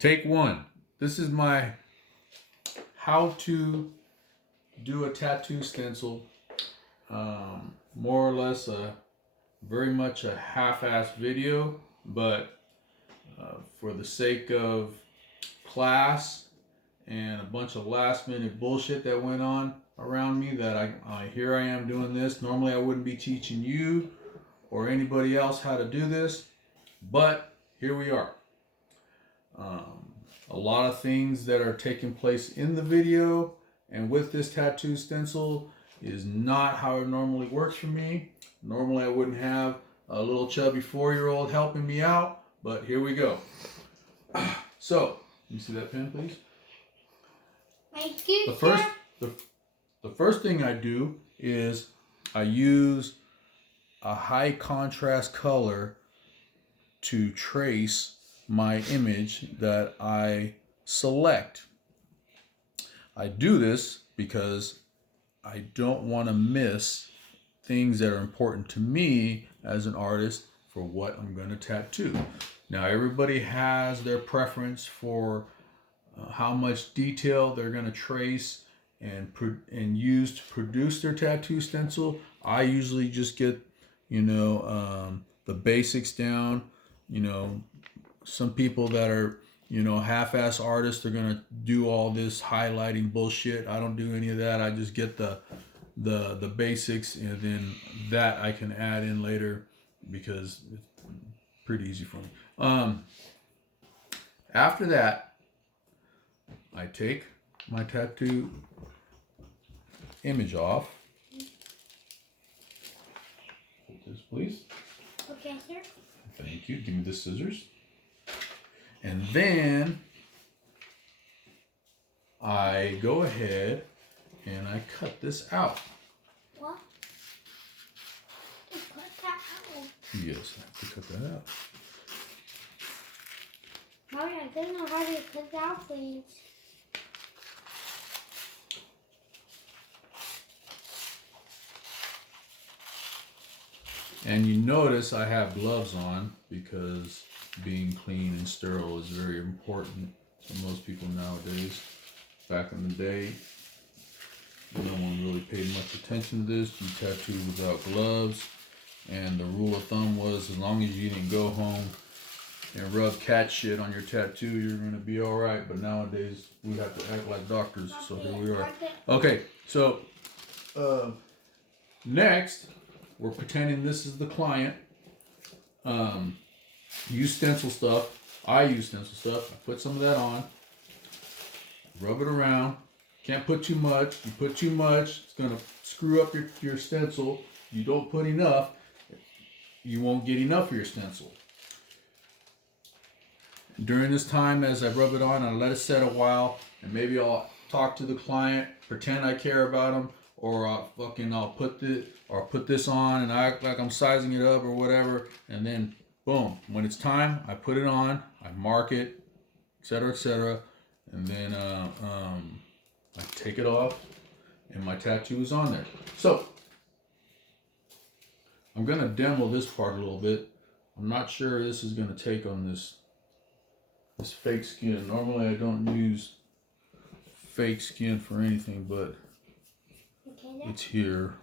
Take one. This is my how to do a tattoo stencil. More or less very much a half-assed video, but for the sake of class and a bunch of last-minute bullshit that went on around me, that here I am doing this. Normally I wouldn't be teaching you or anybody else how to do this, but here we are. A lot of things that are taking place in the video and with this tattoo stencil is not how it normally works for me. Normally I wouldn't have a little chubby 4-year-old helping me out, but here we go. So, can you see that pen, please? The first thing I do is I use a high contrast color to trace my image that I select. I do this because I don't want to miss things that are important to me as an artist for what I'm going to tattoo. Now everybody has their preference for how much detail they're going to trace and use to produce their tattoo stencil. I usually just get the basics down. Some people that are half-ass artists are gonna do all this highlighting bullshit. I don't do any of that. I just get the basics, and then that I can add in later because it's pretty easy for me. After that, I take my tattoo image off. Put this, please. Okay, sir. Thank you. Give me the scissors. And then I go ahead and I cut this out. What? You cut that out? Yes, I have to cut that out. Mommy, I don't know how to cut it out, please. And you notice I have gloves on because being clean and sterile is very important for most people nowadays. Back in the day, no one really paid much attention to this. You tattoo without gloves, and the rule of thumb was as long as you didn't go home and rub cat shit on your tattoo, you're gonna be all right. But nowadays we have to act like doctors, so here we are. Okay, so next we're pretending this is the client. Use stencil stuff. I use stencil stuff. I put some of that on. Rub it around. Can't put too much. You put too much, it's gonna screw up your stencil. You don't put enough, you won't get enough of your stencil. During this time, as I rub it on, I let it set a while, and maybe I'll talk to the client, pretend I care about them, or I'll put this on and act like I'm sizing it up or whatever, and then boom, when it's time, I put it on, I mark it, etc., and then I take it off, and my tattoo is on there. So I'm gonna demo this part a little bit. I'm not sure this is gonna take on this fake skin. Normally I don't use fake skin for anything, but it's here.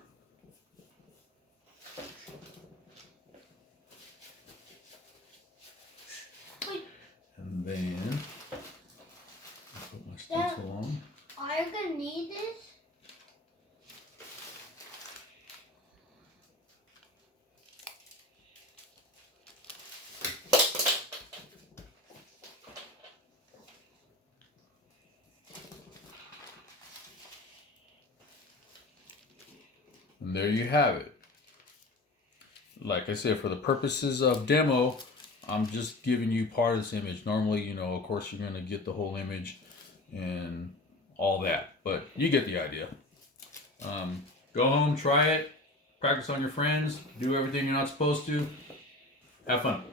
And then I put my stencil on. Are you gonna need this? And there you have it. Like I said, for the purposes of demo, I'm just giving you part of this image. Normally, of course, you're going to get the whole image and all that, but you get the idea. Go home, try it, practice on your friends, do everything you're not supposed to. Have fun.